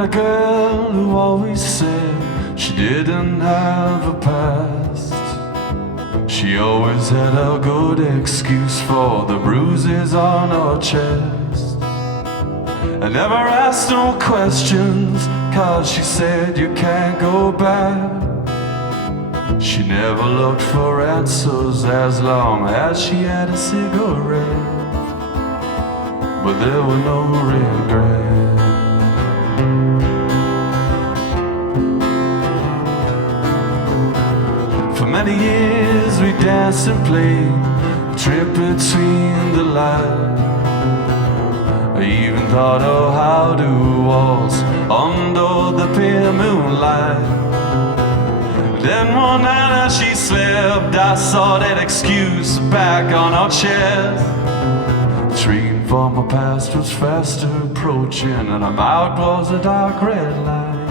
met a girl who always said she didn't have a past. She always had a good excuse for the bruises on her chest. I never asked no questions, 'cause she said you can't go back. She never looked for answers as long as she had a cigarette. But there were no regrets. For many years we danced and played, trip between the lines. I even thought of how to waltz under the pale moonlight. Then one night as she slept, I saw that excuse back on her chest. The train for my past was fast approaching, and her mouth was a dark red line.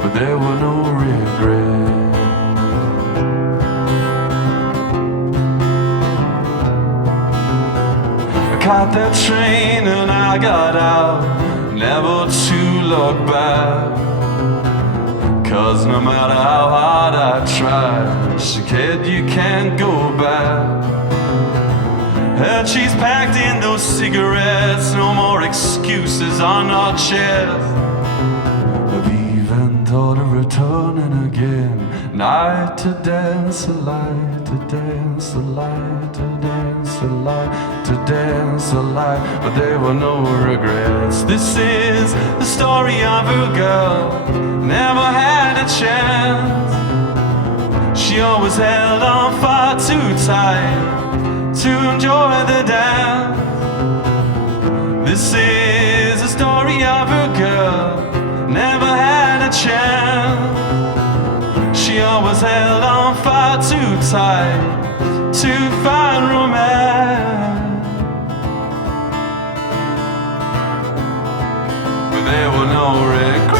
But there were no regrets. I caught that train and I got out, never to look back. 'Cause no matter how hard I try, she said you can't go back. And she's packed in those cigarettes, no more excuses on her chest. I've even thought of returning again, night to dance the light, to dance the light, to dance the light, to dance the light. But there were no regrets. This is the story of a girl never had a chance. She always held on far too tight to enjoy the dance. This is the story of a girl never had a chance. She always held on far too tight to find romance. But there were no regrets.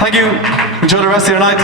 Thank you. Enjoy the rest of your night.